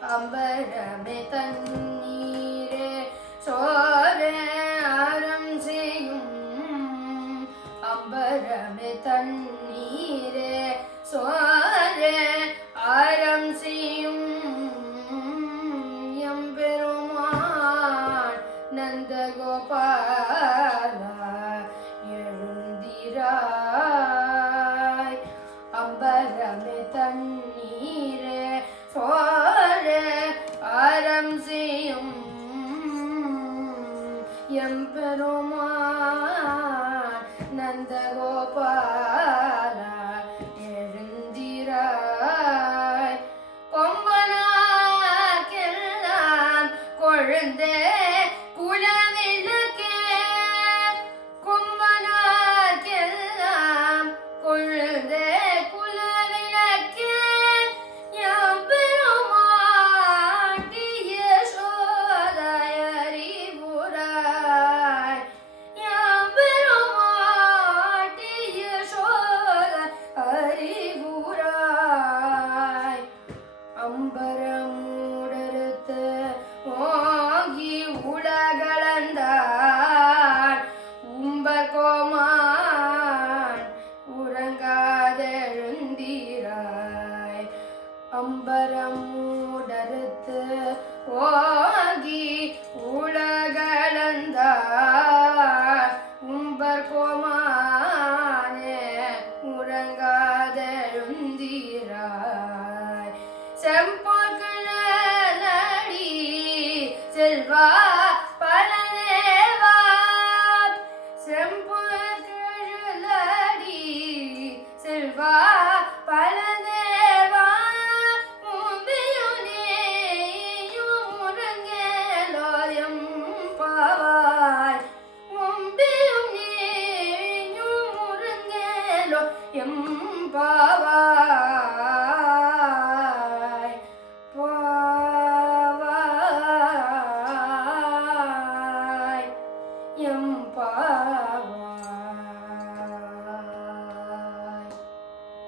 அம்பரமே தண்ணீரே சோரே அறம் செய்யும் அம்பரமே தண்ணீரே சோரே அறம் செய்யும் எம்பெருமான் நந்தகோபாலா எழுந்திராய் அம்பரமே தண்ணீரே சோரே அறம் செய்யும் எம்பெருமான் நந்தகோபாலா எழுந்திராய் கொம்பனாக்கெல்லாம் கொழுந்தே குலவிளக்கே கொம்பனாக்கெல்லாம் கொழுந்தே குலவிளக்கே எம்பெருமாட்டிய சோதாய் அறிவுராய் எம்பெருமாட்டிய சோதாய் அறிவுராய் அம்பரமூடறுத்து ஓங்கி உலகளந்தாள் உம்பர்கோமான் உறங்காதெழுந்தீராய் அம்பரமூடறுத்து ஓங்கி உலகளந்தாள் உம்பர்கோமானே உறங்காதெழுந்தீராய் செம்ப